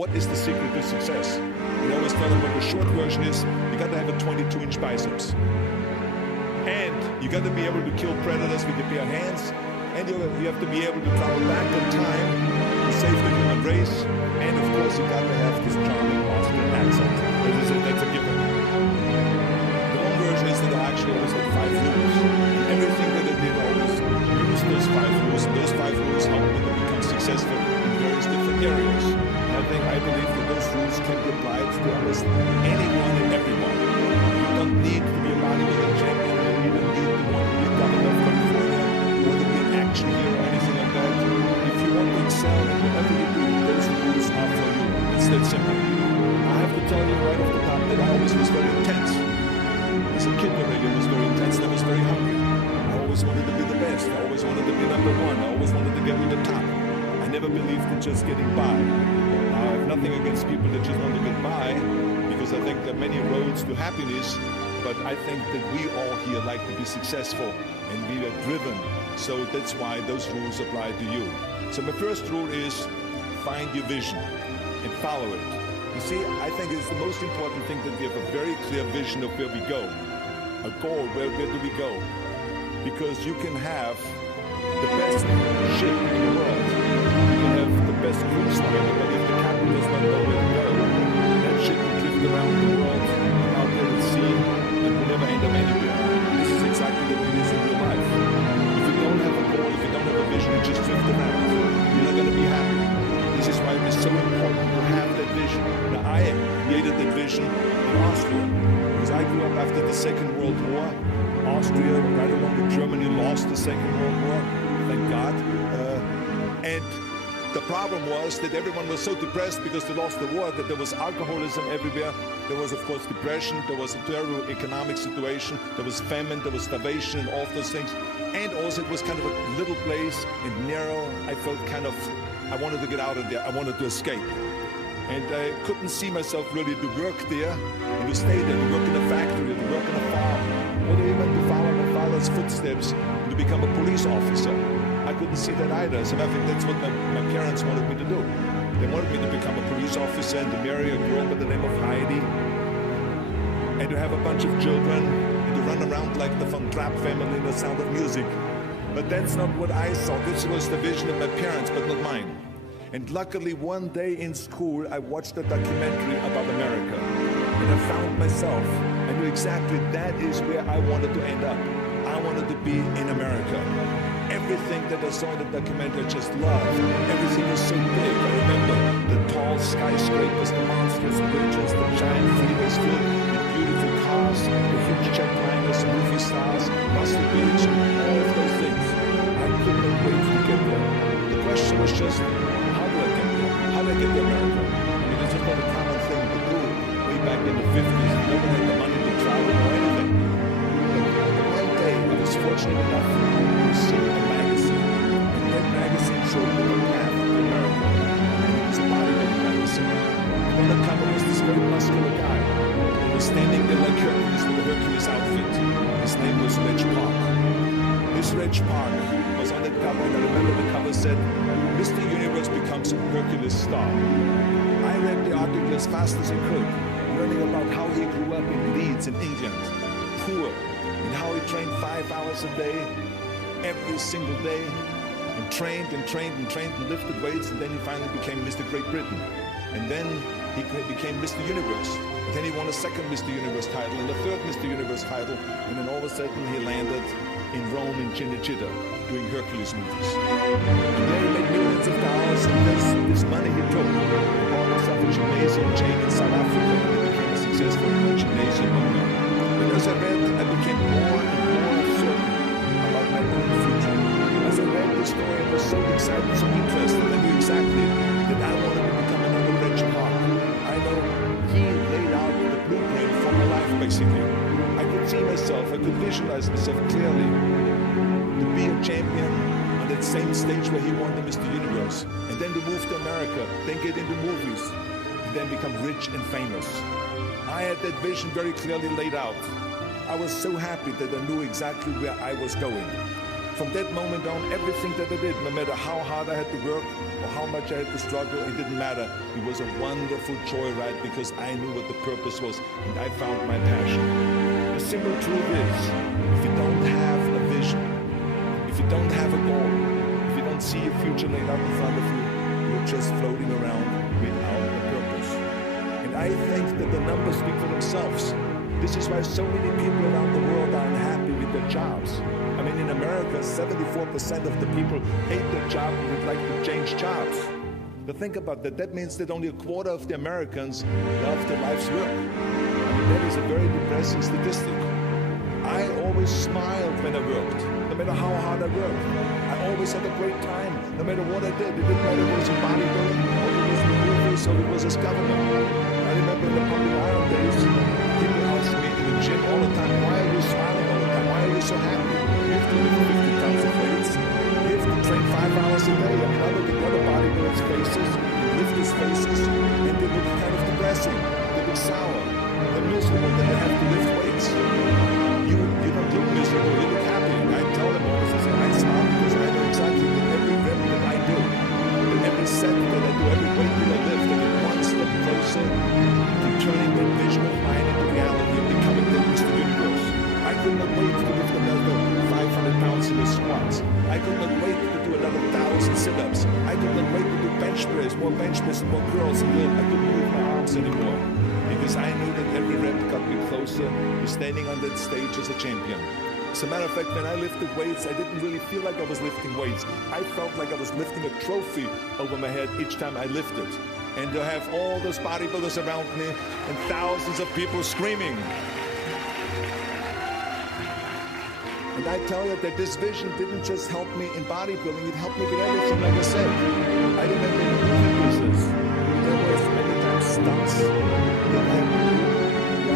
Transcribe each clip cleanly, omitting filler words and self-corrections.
what is the secret to success? I always tell them, the short version is, you got to have a 22-inch biceps. And you got to be able to kill predators with your bare hands. And you have to be able to travel back in time to save the human race. And of course, you got to have this charming Austrian accent. That's a given. The long version is that I actually always had 5 rules. And everything that I did, I always used those 5 rules. And those 5 rules helped me to become successful in various different areas. And I believe that those rules can be applied to almost anyone and everyone. You don't need to be a bodybuilding champion. You don't need to want to be governor of California or to be an action hero or anything like that. If you want to excel in whatever you do, those rules are for you. It's that simple. I have to tell you right off the top that I always was very intense. As a kid already, I was very intense and I was very hungry. I always wanted to be the best. I always wanted to be number one. I always wanted to get to the top. I never believed in just getting by. Now, I have nothing against people that just want to get by, because I think there are many roads to happiness, but I think that we all here like to be successful and we are driven. So that's why those rules apply to you. So my first rule is find your vision and follow it. You see, I think it's the most important thing that we have a very clear vision of where we go, a goal, where do we go? Because you can have the best ship in the world, you can have the best cruise liner, but if the captain does not know where to go, that ship will drift around the world out there at sea and will never end up anywhere. This is exactly what it is in real life. If you don't have a goal, if you don't have a vision, you just drift around. You're not going to be happy. This is why it is so important to have that vision. Now, I created that vision in Austria, because I grew up after the Second World War. Austria, right along with Germany, lost the Second World War, thank God. And the problem was that everyone was so depressed because they lost the war, that there was alcoholism everywhere. There was, of course, depression. There was a terrible economic situation. There was famine. There was starvation and all of those things. And also, it was kind of a little place and narrow. I felt I wanted to get out of there. I wanted to escape. And I couldn't see myself really to work there and to stay there, to work in a factory, to work in a farm, or even to follow my father's footsteps and to become a police officer. I couldn't see that either. So I think that's what my parents wanted me to do. They wanted me to become a police officer and to marry a girl by the name of Heidi and to have a bunch of children and to run around like the Von Trapp family in The Sound of Music. But that's not what I saw. This was the vision of my parents, but not mine. And luckily, one day in school, I watched a documentary about America. And I found myself. I knew exactly that is where I wanted to end up. I wanted to be in America. Everything that I saw in the documentary I just loved. Everything was so big. I remember the tall skyscrapers, the monstrous bridges, the giant freeways filled with beautiful cars, the huge jetliners, movie stars, Muscle Beach, all of those things. I could not wait to get there. The question was just, how do I get there? How do I get to America? I mean, it's just not a common thing to do. Way back in the 50s, no one had the money to travel or anything. But one day, I was fortunate enough to see a magazine. And that magazine showed me the path to America. And it was a bodybuilding magazine. And on the cover was this very muscular guy. He was standing there like Hercules with a Hercules outfit. His name was Reg Park. This Reg Park was on that cover, and I remember the cover said, Mr. Universe becomes a Hercules star. I read the article as fast as I could, learning about how he grew up in Leeds in England, poor, and how he trained 5 hours a day, every single day, and trained and lifted weights, and then he finally became Mr. Great Britain. And then he became Mr. Universe. And then he won a second Mr. Universe title and a third Mr. Universe title, and then all of a sudden he landed in Rome in Cinecittà doing Hercules movies. And there he made millions of dollars, and this money he took and bought himself a gymnasium chain in South Africa, and he became a successful gymnasium owner. And as I read, I became more and more certain about my own future. As I read the story, I was so excited, so interested. I knew exactly that I wanted to become another Reg Park. I know he laid out the blueprint for my life, basically. I could see myself, I could visualize myself clearly to be a champion on that same stage where he won the Mr. Universe, and then to move to America, then get into movies, and then become rich and famous. I had that vision very clearly laid out. I was so happy that I knew exactly where I was going. from that moment on, everything that I did, no matter how hard I had to work or how much I had to struggle, it didn't matter. It was a wonderful joyride because I knew what the purpose was and I found my passion. The simple truth is, if you don't have a vision, if you don't have a goal, if you don't see a future laid out in front of you, you're just floating around without a purpose. And I think that the numbers speak for themselves. This is why so many people around the world are unhappy with their jobs. I mean, in America, 74% of the people hate their job and would like to change jobs. But think about that. That means that only a quarter of the Americans love their life's work. I mean, that is a very depressing statistic. I always smiled when I worked, no matter how hard I worked. I always had a great time, no matter what I did. It didn't matter if it was in bodybuilding, or if it was in the movies, or if it was as governor. I remember in the pumping iron days, people asked me in the gym all the time, why are you smiling all the time? Why are you so happy? You have to lift 50 tons of weights. You have to train 5 hours a day. I mean, I look at the other bodybuilders' faces, lifters' faces, and they look kind of depressing. They look sour. They're miserable that they have to lift weights. You don't look miserable, you look happy. And I tell them always, I say, I smile because I know exactly that every rep that I do, that every set that I do, every weight that I lift, I get one step closer to turning that vision of mine into reality and becoming the Mr. Universe. I could not wait to lift another 500 pounds in the squats. I could not wait to do another 1,000 sit-ups. I could not wait to do bench press, more and more curls, and I couldn't move my arms anymore. Because I knew that every rep got me closer to standing on that stage as a champion. As a matter of fact, when I lifted weights, I didn't really feel like I was lifting weights. I felt like I was lifting a trophy over my head each time I lifted. And to have all those bodybuilders around me and thousands of people screaming. And I tell you that this vision didn't just help me in bodybuilding, it helped me with everything, like I said. I remember in the movie business, there was many times stunts that I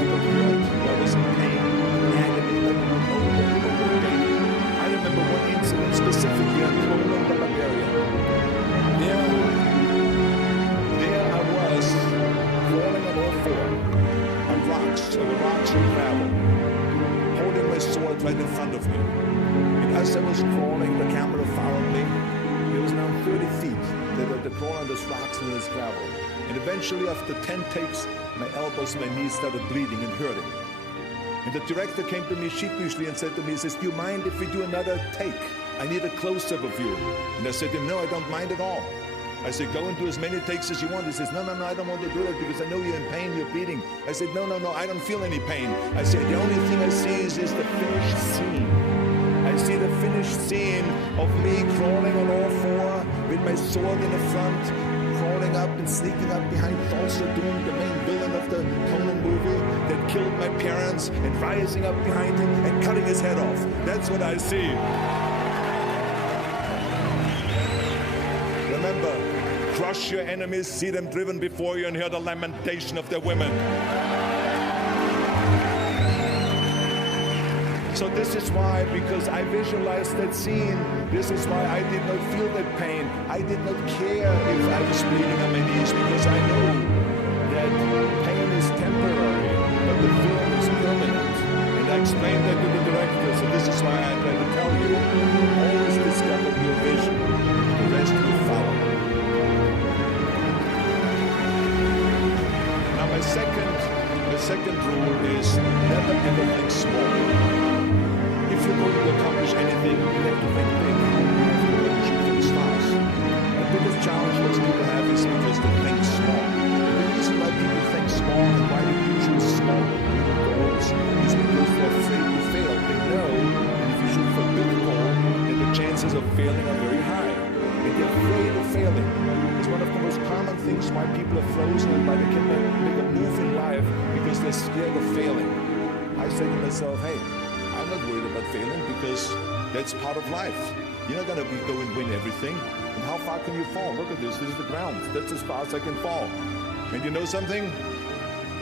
got hurt, I was in pain, agony, over again. I remember one incident specifically in Arnold, Bulgaria. There I was, crawling on all four, on rocks, over rocks and gravel, holding my sword right in front of me. And as I was crawling, the camera followed me. It was around 30 feet that I had to crawl on those rocks and this gravel. And eventually, after 10 takes, my elbows and my knees started bleeding and hurting. And the director came to me sheepishly and said to me, he says, do you mind if we do another take? I need a close-up of you. And I said to him, no, I don't mind at all. I said, go and do as many takes as you want. He says, no, I don't want to do that because I know you're in pain, you're bleeding. I said, no, I don't feel any pain. I said, the only thing I see is the finished scene. I see the finished scene of me crawling on all four with my sword in the front, crawling up and sneaking up behind Tulsa Doom, the main villain of the Conan movie that killed my parents, and rising up behind him and cutting his head off. That's what I see. Remember, crush your enemies, see them driven before you, and hear the lamentation of their women. So this is why, because I visualized that scene, this is why I did not feel that pain. I did not care if I was bleeding on my knees, because I know that pain is temporary, but the film is permanent. And I explained that to the director, so this is why I try to tell you, always discover your vision, the rest will follow. Now the second rule is never ever think small. If you're going to accomplish anything, you have to think big. You have to shoot for the stars. The biggest challenge most people have is because they think small. And the reason why people think small and why they choose small goals is because they're afraid to fail. They know that if you shoot for a big goal, then the chances of failing are very high. And they're afraid of failing. It's one of the most common things why people are frozen and why they cannot make a move in life, because they're scared of failing. I say to myself, hey, I'm not worried about failing because that's part of life. You're not going to go and win everything. And how far can you fall? Look at this. This is the ground. That's as far as I can fall. And you know something?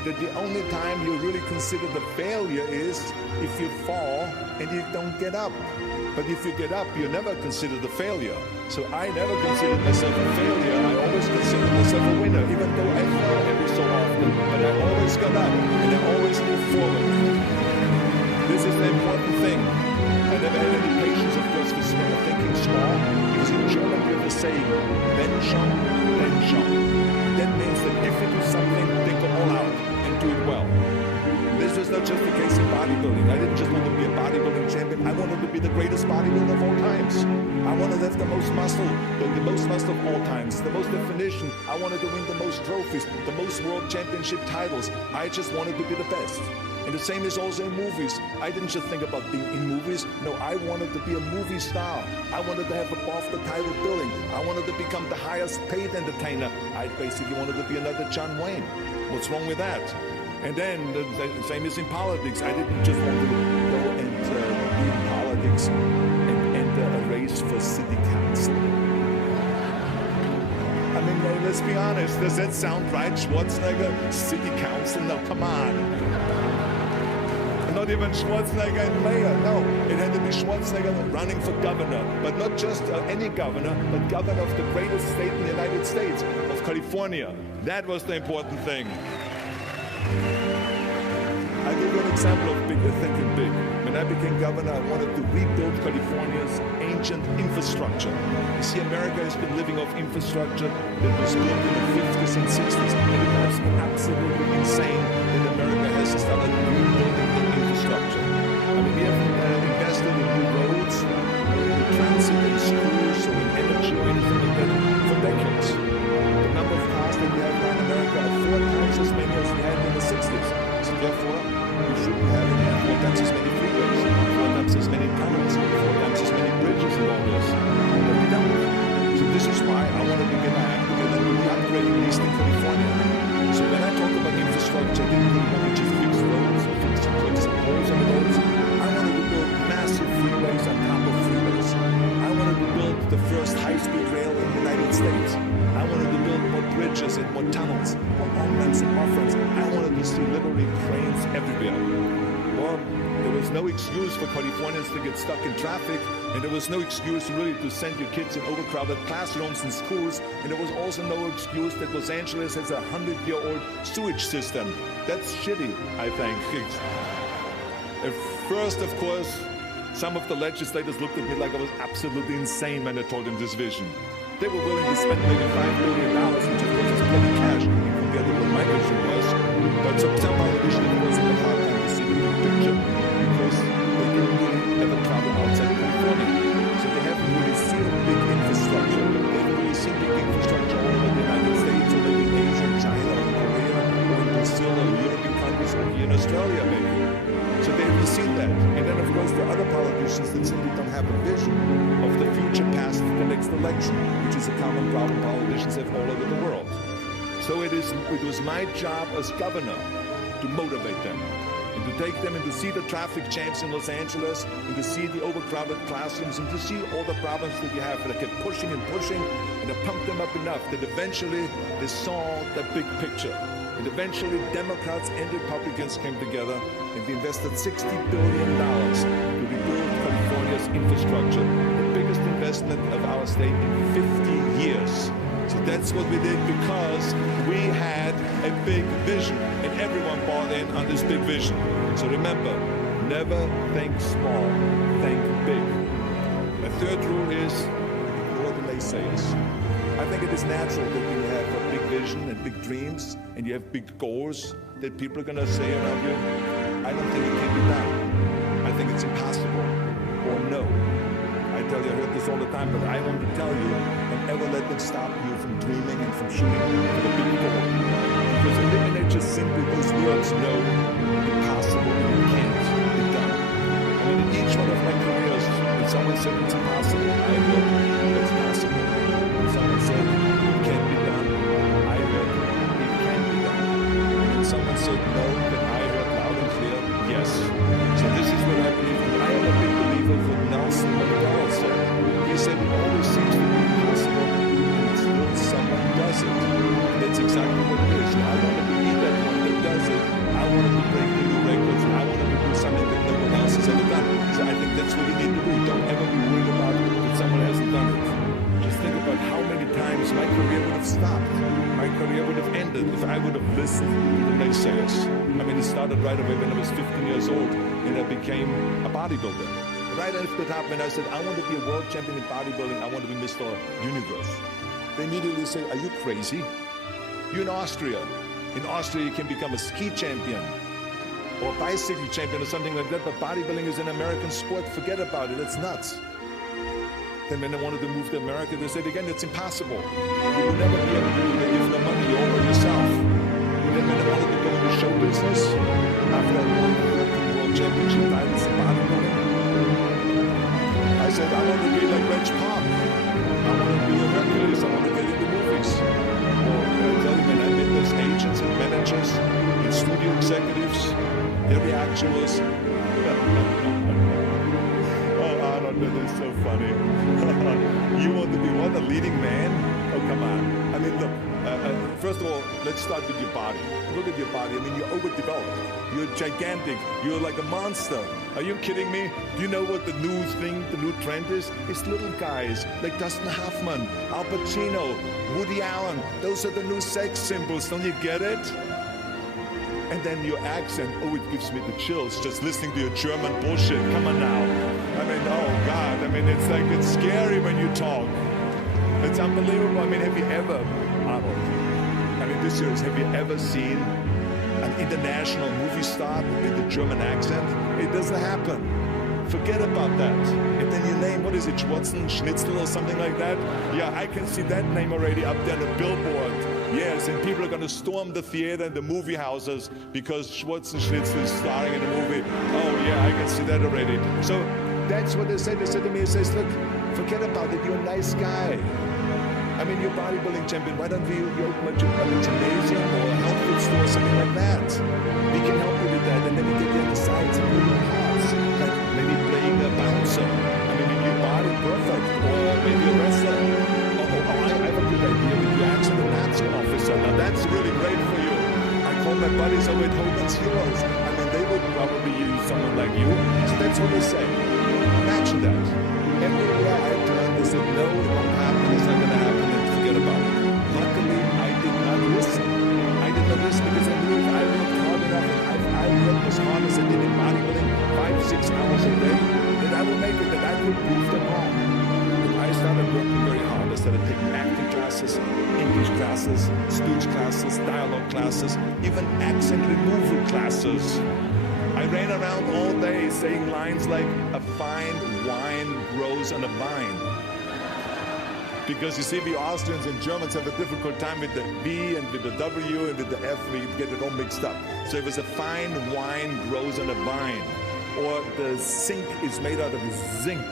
That the only time you really consider the failure is if you fall and you don't get up. But if you get up, you never consider the failure. So I never considered myself a failure. I always considered myself a winner, even though I fell every so often. But I always got up and I always moved forward. This is the important thing. I never had any patience, of course, for thinking small, because in German we have a saying, wenn schon, then schon. That means that if you do something, think all out and do it well. This was not just the case in bodybuilding. I didn't just want to be a bodybuilding champion. I wanted to be the greatest bodybuilder of all times. I wanted to have the most muscle, the most muscle of all times, the most definition. I wanted to win the most trophies, the most world championship titles. I just wanted to be the best. And the same is also in movies. I didn't just think about being in movies. No, I wanted to be a movie star. I wanted to have above the title billing. I wanted to become the highest paid entertainer. I basically wanted to be another John Wayne. What's wrong with that? And then the same is in politics. I didn't just want to go and be in politics and enter a race for city council. I mean, let's be honest. Does that sound right? Schwarzenegger, city council? No, come on. Not even Schwarzenegger and mayor. No, it had to be Schwarzenegger running for governor. But not just any governor, but governor of the greatest state in the United States, of California. That was the important thing. I'll give you an example of thinking big. When I became governor, I wanted to rebuild California's ancient infrastructure. You see, America has been living off infrastructure that was built in the 50s and 60s. And it drives me absolutely insane that America has started rebuilding the infrastructure. I mean, we have invested in new roads, in transit, in schools, or in energy, or anything like that for decades. The number of cars that we have now in America are 4 times as many as we had in the 60s. So therefore, we shouldn't have 4 times as many freeways, 4 times as many tunnels, 4 times as many bridges and all this. But we don't. So this is why I want to begin my act together with the upgrading Eastern California. So when I talk about infrastructure, I didn't really want to just fix roads or fix some holes on the roads. I wanted to build massive freeways on top of freeways. I wanted to build the first high-speed rail in the United States. I wanted to build more bridges and more tunnels, more on-ramps and off-ramps. I wanted to see literally trains everywhere. Well, there was no excuse for Californians to get stuck in traffic, and there was no excuse really to send your kids in overcrowded classrooms and schools, and there was also no excuse that Los Angeles has a 100-year-old sewage system. That's shitty, I think. At first, of course, some of the legislators looked at me like I was absolutely insane when I told them this vision. They were willing to spend maybe $5 billion, which of course is plenty cash compared to what my vision was. But some politicians, of course, had a hard time to see the big picture because they didn't really ever travel outside California. So they haven't really seen big infrastructure. They haven't really seen big infrastructure all over the United States or maybe in Asia, China, or Korea, or in Brazil, or European countries, or here in Australia maybe. So they haven't seen that. And then, of course, there are other politicians that simply don't have a vision of the future past the next election, which is a common problem politicians have all over the world. So it was my job as governor to motivate them and to take them and to see the traffic jams in Los Angeles and to see the overcrowded classrooms and to see all the problems that you have. That I kept pushing and pushing, and I pumped them up enough that eventually they saw the big picture. And eventually Democrats and Republicans came together and we invested $60 billion to rebuild California's infrastructure, the biggest investment of our state in 50 years. So that's what we did because we had a big vision and everyone bought in on this big vision. So remember, never think small, think big. The third rule is ignore the naysayers. I think it is natural that you have a big vision and big dreams and you have big goals that people are going to say around you, I don't think it can be done. I think it's impossible or no. I tell you, I heard this all the time, but I want to tell you, don't ever let them stop you from dreaming and from shooting for the big goal. Because eliminate just simply those words, no, impossible, and it can't be done. I mean, in each one of my careers, when someone said it's impossible, I heard it's possible. When someone said it can't be done, I heard it can be done. And when someone said no, then I heard loud and clear, yes. So this is what I believe. I am a big believer of what Nelson Mandela said. He said it always seems to be impossible until someone does it. And that's exactly what it is. I want to be that one that does it. I want to break the new records. I want to do something that no one else has ever done. So I think that's what you need to do. Don't ever be worried about that someone hasn't done it. Just think about how many times my career would have stopped. My career would have ended if I would have listened to the naysayers. I mean, it started right away when I was 15 years old and I became a bodybuilder. right after that happened, I said, I want to be a world champion in bodybuilding. I want to be Mr. Universe. They immediately say, are you crazy? You're in Austria. In Austria, you can become a ski champion or a bicycle champion or something like that, but bodybuilding is an American sport. Forget about it. It's nuts. Then when they wanted to move to America, they said again, it's impossible. You will never be able to do that. If the money, you owe it yourself. Then when they wanted to go into show business, after I won the world championship titles in bodybuilding, I said, I want to be like Reg Park. I want to be a Hercules. I want to get into movies. Well, I tell you, when I met those agents and managers and studio executives, their reaction was, oh, Arnold, that is so funny. You want to be what, a leading man? Oh, come on. I mean, look, first of all, let's start with your body. Look at your body. I mean, you're overdeveloped. You're gigantic. You're like a monster. Are you kidding me? Do you know what the new thing, the new trend is? It's little guys like Dustin Hoffman, Al Pacino, Woody Allen. Those are the new sex symbols. Don't you get it? And then your accent, oh, it gives me the chills just listening to your German bullshit. Come on now. I mean, oh God. I mean, it's like, it's scary when you talk. It's unbelievable. I mean, have you ever, Arnold, I mean, this year, have you ever seen an international movie star with a German accent? It doesn't happen. Forget about that. And then you name, what is it, Schwarzenegger or something like that? Yeah, I can see that name already up there on the billboard. Yes, and people are going to storm the theater and the movie houses because Schwarzenegger is starring in the movie. Oh yeah, I can see that already. So that's what they said. They said to me, it says, look, forget about it, you're a nice guy. I mean, you're a bodybuilding champion. Why don't you open a gymnasium or a health food store or something like that? We can help you with that, and then we get the other side to moving parts, like maybe playing a bouncer. I mean, your body perfect, or maybe a wrestler. I have a good idea with your accident enhancement officer. Now that's really great for you. I call my buddies over at Hogan's Heroes. I mean, they would probably use someone like you. So that's what they say. Imagine that. Everywhere I turned, they said, no, it won't happen, it's not going to happen, and forget about it. Luckily, I did not listen. I did not listen because I knew if I worked hard enough, and I worked as hard as I did in bodybuilding, 5-6 hours a day, then I will make it, that I will prove them wrong. And I started working very hard. I started taking acting classes, English classes, speech classes, dialogue classes, even accent removal classes. I ran around all day saying lines like, a fine wine grows on a vine. Because you see, we Austrians and Germans have a difficult time with the V and with the W and with the F, we get it all mixed up. So it was a fine wine grows on a vine. Or the sink is made out of zinc.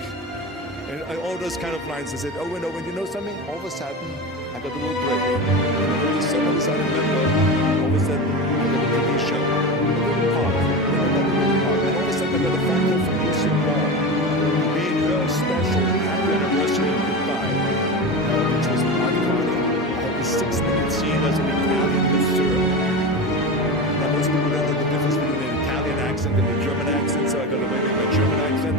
And all those kind of lines. I said, oh, and you know something? All of a sudden, I got a little break. And all of a sudden, all of a sudden, I got a TV show. A little part. And all of a sudden, I got a phone call from Lucy Moore. Being her special happy anniversary of goodbye, which was the party. I had the 6-minute scene as an Italian masseur. Now, most people don't know the difference between an Italian accent and a German accent, so I got away with my German accent.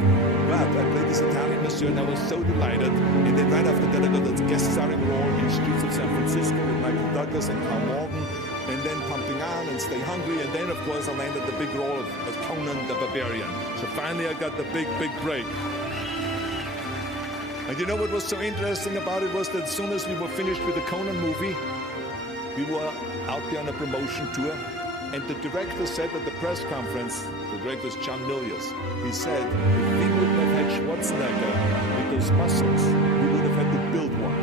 But I played this Italian masseur and I was so delighted. And then right after that I got a guest starring role in Streets of San Francisco with Michael Douglas and Carl Morgan. And then Pumping On and Stay Hungry. And then of course I landed the big role of Conan the Barbarian. So finally I got the big break. And you know what was so interesting about it was that as soon as we were finished with the Conan movie, we were out there on a promotion tour. And the director said at the press conference, the director is John Milius, he said, if we wouldn't have had Schwarzenegger with those muscles, we would have had to build one.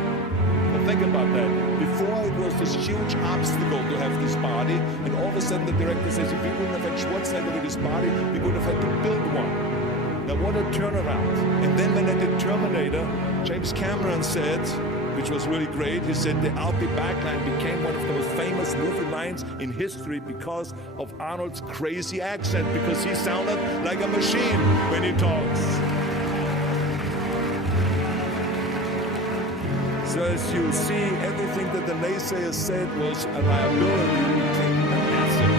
Now think about that. Before it was this huge obstacle to have this body, and all of a sudden the director says, if we wouldn't have had Schwarzenegger with his body, we would have had to build one. Now what a turnaround. And then when I did Terminator, James Cameron said, which was really great, he said the I'll be back line became one of the most famous movie lines in history because of Arnold's crazy accent, because he sounded like a machine when he talks. So as you see, everything that the naysayers said was a liability became an asset.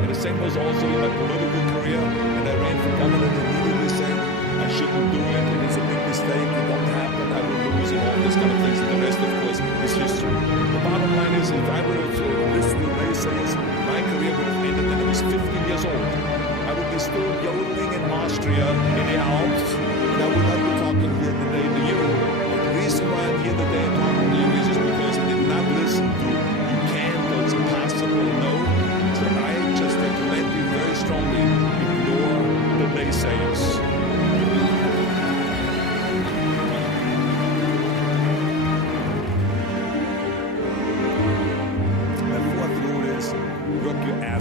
And the same was also in my political career, and I ran for governor and immediately said, I shouldn't do it, and it's a big mistake, it won't happen, I will lose, and all those kind of things, and the rest, of course, is history. The bottom line is, if I would have listened to the naysayers, my career would have ended when I was 15 years old. I would be still yodeling in Austria, in the Alps,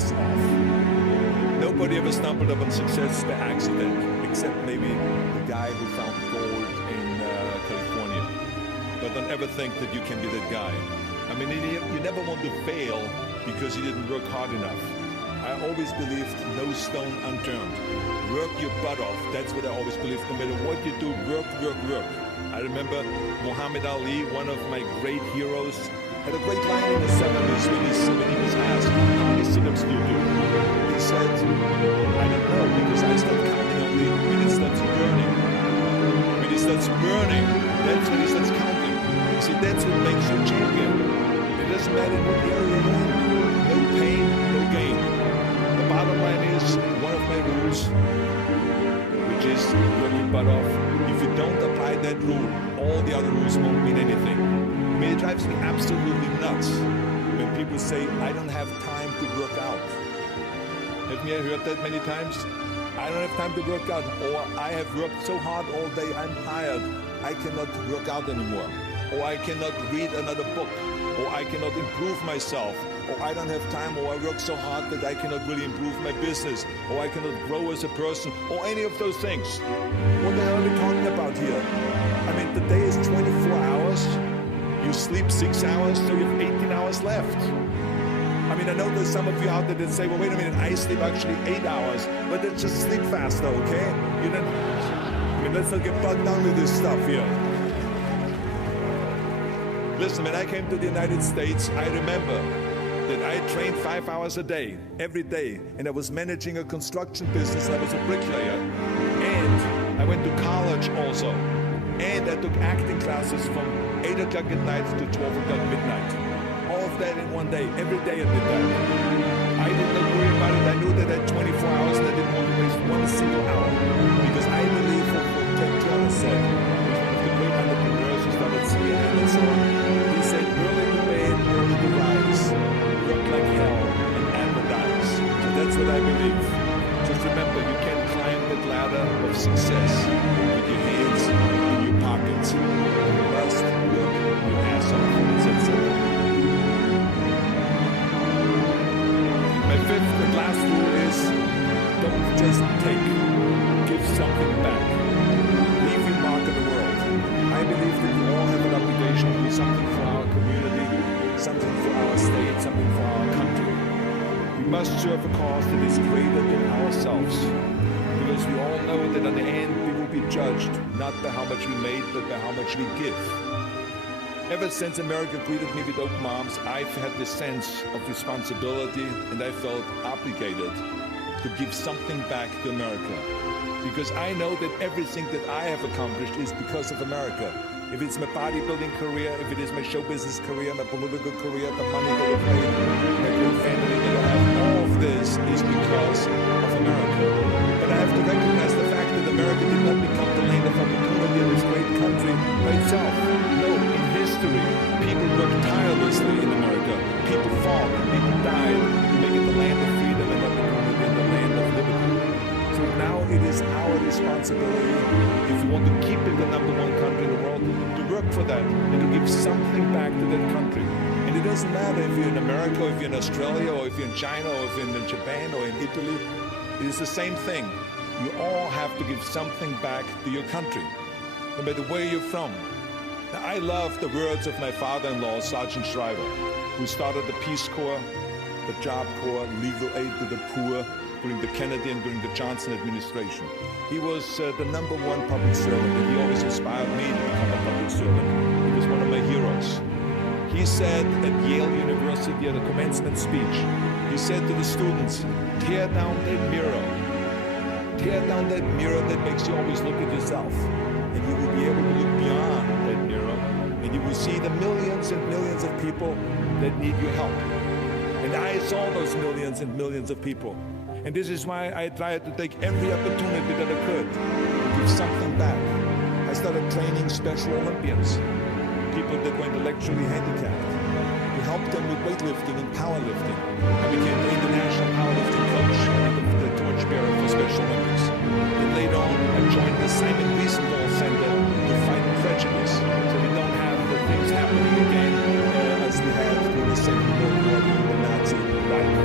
ass off. Nobody ever stumbled upon success by accident, except maybe the guy who found gold in California. But don't ever think that you can be that guy. I mean, you never want to fail because you didn't work hard enough. I always believed no stone unturned. Work your butt off. That's what I always believed. No matter what you do, work, work, work. I remember Muhammad Ali, one of my great heroes, had a great line in the 70s when he was asked, how many sit-ups do you do? He said, I don't know, because I stopped counting only when it starts burning. When it starts burning, that's when he starts counting. See, that's what makes you a champion. It doesn't matter what area you're in. No pain, no gain. The bottom line is one of my rules, which is work your butt off. If you don't apply that rule, all the other rules won't mean anything. I mean, it drives me absolutely nuts when people say, I don't have time to work out. Have you heard that many times? I don't have time to work out, or I have worked so hard all day, I'm tired, I cannot work out anymore, or I cannot read another book, or I cannot improve myself, or I don't have time, or I work so hard that I cannot really improve my business, or I cannot grow as a person, or any of those things. What the hell are we talking about here? I mean, the day is 24 hours, you sleep 6 hours, so you have 18 hours left. I mean, I know there's some of you out there that say, well, wait a minute, I sleep actually 8 hours, but let's just sleep faster, okay? You know, I mean, let's not get bogged down with this stuff here. Listen, when I came to the United States, I remember that I trained 5 hours a day, every day, and I was managing a construction business, and I was a bricklayer, and I went to college also, and I took acting classes from 8 o'clock at night to 12 o'clock midnight. All of that in one day, every day I did that. I did not worry about it, I knew that I had 24 hours and I didn't want to waste one single hour, because I believe what Ted Turner said, who's one of the great entrepreneurs who started CNN and so on. He said, early to bed, early to rise, work like hell and advertise. So that's what I believe. Just remember, you can't climb the ladder of success with your hands in your pockets. You must work your ass off. It's that simple. My fifth and last rule is, don't just take, give something back. Leave your mark on the world. I believe that we all have an obligation to do something for our community, something for our state, something for our country. We must serve a cause that is greater than ourselves, because we all know that in the end we will be judged not by how much we made, but by how much we give. Ever since America greeted me with open arms, I've had this sense of responsibility, and I felt obligated to give something back to America. Because I know that everything that I have accomplished is because of America. If it's my bodybuilding career, if it is my show business career, my political career, the money that I've made, my great family that I have, all of this is because of America. But I have to recognize the fact that America did not become the land of opportunity in this great country by itself. No, in history, people worked tirelessly in America. People fought and people died to make it the land of freedom and opportunity and the land of liberty. So now it is our responsibility, if we want to keep it the #1 country in the world, to work for that and to give something back to that country. And it doesn't matter if you're in America, or if you're in Australia, or if you're in China, or if you're in Japan, or in Italy. It is the same thing. You all have to give something back to your country, no matter where you're from. Now, I love the words of my father-in-law, Sergeant Shriver, who started the Peace Corps, the Job Corps, legal aid to the poor, during the Kennedy and during the Johnson administration. He was the #1 public servant, and he always inspired me to become a public servant. He was one of my heroes. He said at Yale University at a commencement speech, he said to the students, tear down that mirror. Tear down that mirror that makes you always look at yourself. And you will be able to look beyond that mirror, and you will see the millions and millions of people that need your help. And I saw those millions and millions of people. And this is why I tried to take every opportunity that I could to give something back. I started training Special Olympians, people that were intellectually handicapped, to help them with weightlifting and powerlifting. I became the international powerlifting coach, the torchbearer for Special Olympics. And later on, I joined the Simon Wiesenthal Center to fight prejudice, so we don't have the things happening again as we had during the Second World War during the Nazi Reich.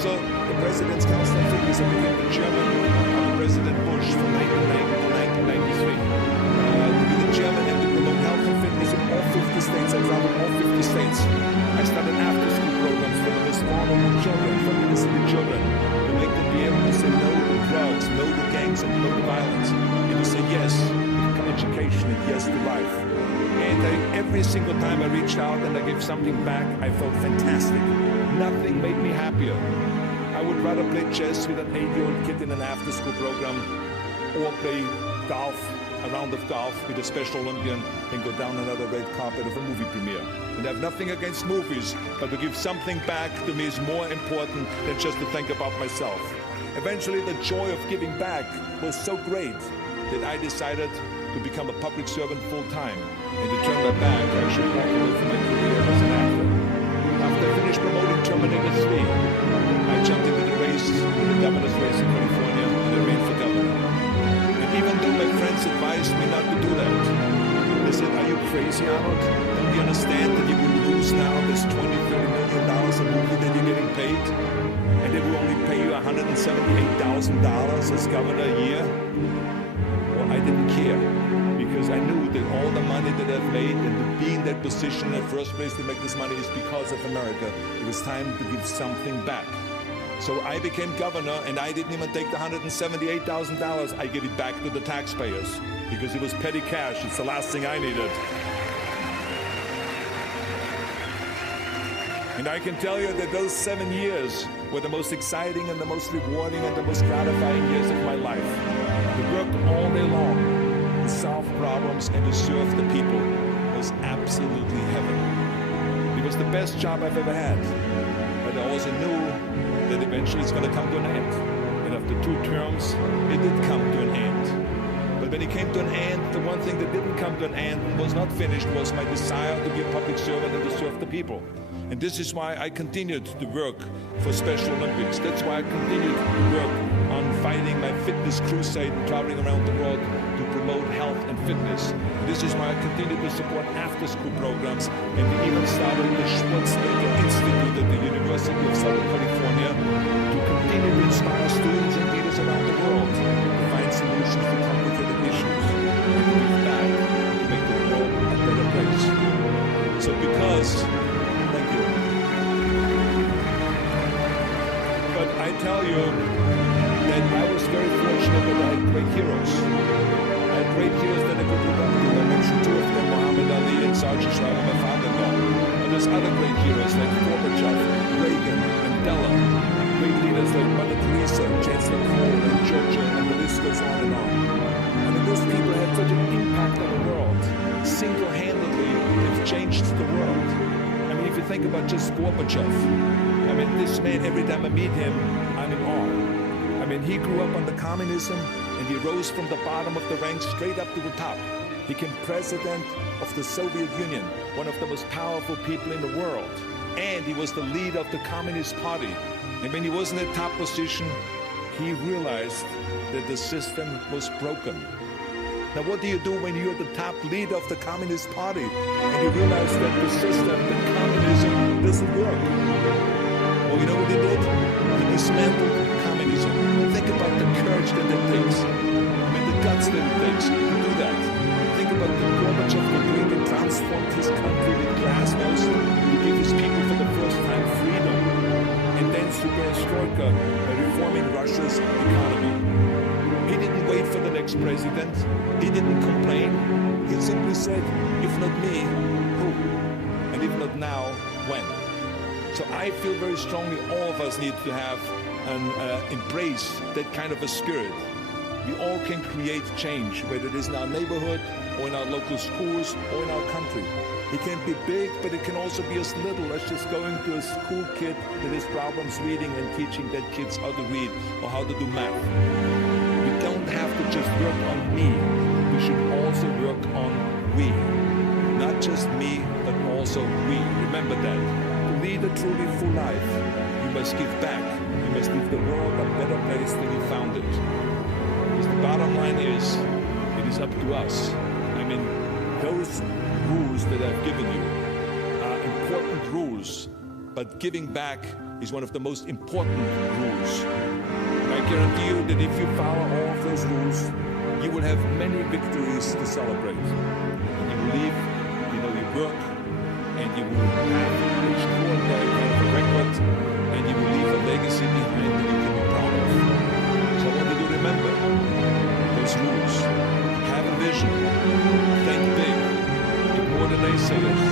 also the President's Council on Fitness. I became the chairman of President Bush from 1990 to 1993. To be the chairman and to promote health and fitness in all 50 states. I traveled all 50 states. I started after-school programs for the most vulnerable children, for innocent children, to make them be able to say no to drugs, no to gangs, and no to violence, and to say yes to education and yes to life. And every single time I reached out and I gave something back, I felt fantastic. Nothing made me happier. I would rather play chess with an 8-year-old kid in an after-school program or play golf, a round of golf with a Special Olympian than go down another red carpet of a movie premiere. And I have nothing against movies, but to give something back to me is more important than just to think about myself. Eventually, the joy of giving back was so great that I decided to become a public servant full-time and to turn my back, actually walk away from my career as an actor. After I finished promoting Terminator 3, I jumped into the race, the governor's race in California, and I ran for governor. And even though my friends advised me not to do that, they said, "Are you crazy, Arnold? Don't you understand that you will lose now this $20–30 million a movie that you're getting paid? And they will only pay you $178,000 as governor a year?" Well, I didn't care, because I knew that all the money that I've made and to be in that position in the first place to make this money is because of America. It was time to give something back. So I became governor, and I didn't even take the $178,000. I gave it back to the taxpayers because it was petty cash. It's the last thing I needed. And I can tell you that those 7 years were the most exciting and the most rewarding and the most gratifying years of my life. To work all day long, to solve problems and to serve the people was absolutely heaven. It was the best job I've ever had. But I also knew that eventually it's going to come to an end. And after 2 terms, it did come to an end. But when it came to an end, the one thing that didn't come to an end and was not finished was my desire to be a public servant and to serve the people. And this is why I continued to work for Special Olympics. That's why I continued to work on fighting my fitness crusade and traveling around the world to promote health and fitness. And this is why I continued to support after-school programs and even started the Schwarzenegger Institute at the University of Southern California to continue to inspire students and leaders around the world to find solutions to complicated issues and to give back to make the world a better place. So but I tell you that I was very fortunate that I had great heroes. I had great heroes that I could look up to. I mentioned 2 of them, Muhammad Ali and Sergeant Schreiber, my father-in-law. But there's other great heroes like Gorbachev, Reagan, Mandela, great leaders like Mother Teresa, Chancellor Kohl, and Churchill, and the list goes on and on. I mean, those people had such an impact on the world. Single-handedly, they've changed the world. I mean, if you think about just Gorbachev, I mean, this man, every time I meet him, I'm in awe. I mean, he grew up under communism, and he rose from the bottom of the ranks straight up to the top. He became president of the Soviet Union, one of the most powerful people in the world. And he was the leader of the Communist Party. And when he was in a top position, he realized that the system was broken. Now, what do you do when you're the top leader of the Communist Party and you realize that the system, that communism, doesn't work? Well, you know what he did? He dismantled communism. Think about the courage that takes. I mean, the guts that it takes to do that. Think about the Gorbachev that really transformed his country with glasnost to give his people for the first time freedom. And then Perestroika by reforming Russia's economy. He didn't wait for the next president. He didn't complain. He simply said, if not me, who? And if not now, when? So I feel very strongly all of us need to have and embrace that kind of a spirit. We all can create change, whether it is in our neighborhood or in our local schools or in our country. It can be big, but it can also be as little as just going to a school kid that has problems reading and teaching that kids how to read or how to do math. We don't have to just work on me. We should also work on we. Not just me, but also we. Remember that. To lead a truly full life, you must give back. You must leave the world a better place than you found it. Because the bottom line is, it is up to us. I mean, those rules that I've given you are important rules but giving back is one of the most important rules. I guarantee you that if you follow all of those rules, you will have many victories to celebrate. You will leave, your work, and you will have an extraordinary kind of a record, and you will leave a legacy behind that you can be proud of. So I want you to remember those rules. Have a vision. Think big. Ignore the naysayers.